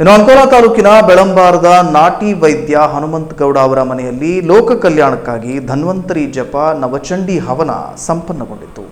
ಇನ್ನು ಅಂಕೋಲಾ ತಾಲೂಕಿನ ಬೆಳಂಬಾರದ ನಾಟಿ ವೈದ್ಯ ಹನುಮಂತ ಗೌಡ ಅವರ ಮನೆಯಲ್ಲಿ ಲೋಕ ಕಲ್ಯಾಣಕ್ಕಾಗಿ ಧನ್ವಂತರಿ ಜಪ ನವಚಂಡಿ ಹವನ ಸಂಪನ್ನಗೊಂಡಿತು.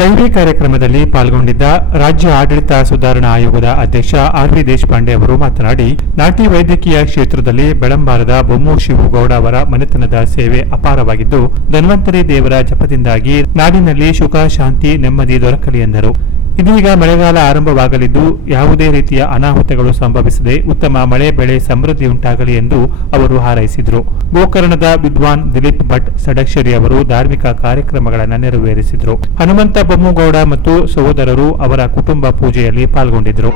ದೈವಿ ಕಾರ್ಯಕ್ರಮದಲ್ಲಿ ಪಾಲ್ಗೊಂಡಿದ್ದ ರಾಜ್ಯ ಆಡಳಿತ ಸುಧಾರಣಾ ಆಯೋಗದ ಅಧ್ಯಕ್ಷ ಆರ್ ವಿ ದೇಶಪಾಂಡೆ ಅವರು ಮಾತನಾಡಿ, ನಾಟಿ ವೈದ್ಯಕೀಯ ಕ್ಷೇತ್ರದಲ್ಲಿ ಬೆಳಂಬಾರದ ಬೊಮ್ಮು ಶಿವಗೌಡ ಅವರ ಮನೆತನದ ಸೇವೆ ಅಪಾರವಾಗಿದ್ದು, ಧನ್ವಂತರಿ ದೇವರ ಜಪದಿಂದಾಗಿ ನಾಡಿನಲ್ಲಿ ಸುಖ, ಶಾಂತಿ, ನೆಮ್ಮದಿ ದೊರಕಲಿ ಎಂದರು. ಇದೀಗ ಮಳೆಗಾಲ ಆರಂಭವಾಗಲಿದ್ದು ಯಾವುದೇ ರೀತಿಯ ಅನಾಹುತಗಳು ಸಂಭವಿಸದೆ ಉತ್ತಮ ಮಳೆ ಬೆಳೆ ಸಮೃದ್ಧಿ ಉಂಟಾಗಲಿ ಎಂದು ಅವರು ಹಾರೈಸಿದರು. ಗೋಕರ್ಣದ ವಿದ್ವಾನ್ ದಿಲೀಪ್ ಭಟ್ ಸಡಕ್ಷರಿ ಅವರು ಧಾರ್ಮಿಕ ಕಾರ್ಯಕ್ರಮಗಳನ್ನು ನೆರವೇರಿಸಿದರು. ಹನುಮಂತ ಬೊಮ್ಮಗೌಡ ಮತ್ತು ಸಹೋದರರು ಅವರ ಕುಟುಂಬ ಪೂಜೆಯಲ್ಲಿ ಪಾಲ್ಗೊಂಡಿದ್ದರು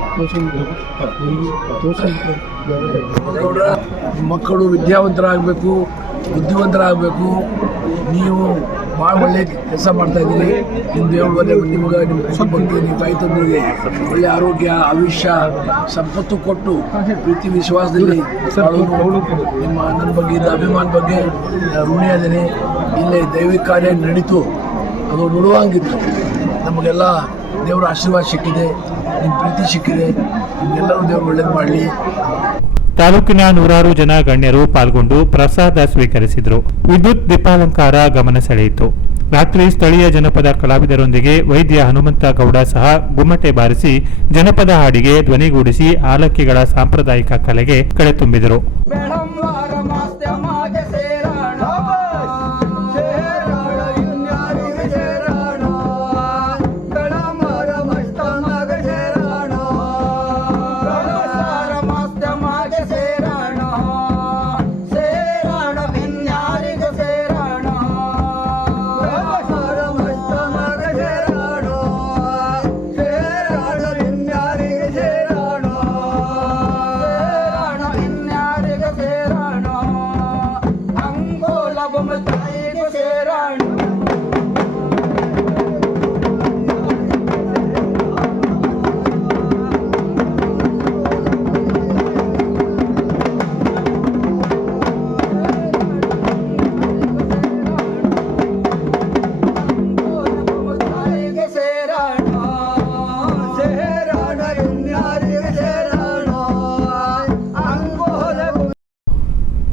ಮಕ್ಕಳು ವಿದ್ಯಾವಂತರಾಗಬೇಕು, ಬುದ್ಧಿವಂತರಾಗಬೇಕು. ನೀವು ಭಾಳ ಒಳ್ಳೆ ಕೆಲಸ ಮಾಡ್ತಾ ಇದ್ದೀರಿ ನಿಮ್ಮ ದೇವ್ರ ನಿಮ್ಗೆ ನಿಮ್ಮ ಕುಟುಂಬಕ್ಕೆ ನಿಮ್ಮ ತಾಯಿ ತಂದಿಗೆ ಒಳ್ಳೆ ಆರೋಗ್ಯ, ಆಯುಷ್ಯ, ಸಂಪತ್ತು ಕೊಟ್ಟು ಪ್ರೀತಿ, ವಿಶ್ವಾಸದಲ್ಲಿ ನಿಮ್ಮ ಅಣ್ಣನ ಬಗ್ಗೆ, ಇದ್ದ ಅಭಿಮಾನ ಬಗ್ಗೆ ಋಣಿ ಋಣಿಯಾದೇನೆ ಇಲ್ಲೇ ದೈವಿಕ ಕಾರ್ಯ ನಡೀತು. ಅದು ನೋಡುವಂಗಿತ್ತು ನಮಗೆಲ್ಲ ದೇವರ ಆಶೀರ್ವಾದ ಸಿಕ್ಕಿದೆ. ನಿಮ್ಮ ಪ್ರೀತಿ ಸಿಕ್ಕಿದೆ. ನಿಮ್ಗೆಲ್ಲರೂ ದೇವರು ಒಳ್ಳೇದು ಮಾಡಲಿ. ತಾಲೂಕಿನ ನೂರಾರು ಜನ ಗಣ್ಯರು ಪಾಲ್ಗೊಂಡು ಪ್ರಸಾದ ಸ್ವೀಕರಿಸಿದರು. ವಿದ್ಯುತ್ ದೀಪಾಲಂಕಾರ ಗಮನ ಸೆಳೆಯಿತು. ರಾತ್ರಿ ಸ್ಥಳೀಯ ಜನಪದ ಕಲಾವಿದರೊಂದಿಗೆ ವೈದ್ಯ ಹನುಮಂತ ಗೌಡ ಸಹ ಗುಮ್ಮಟೆ ಬಾರಿಸಿ ಜನಪದ ಹಾಡಿಗೆ ಧ್ವನಿಗೂಡಿಸಿ ಆಲಕ್ಕಿಗಳ ಸಾಂಪ್ರದಾಯಿಕ ಕಲೆಗೆ ಕಳೆತುಂಬಿದರು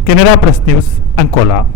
Canada Press News, Angola.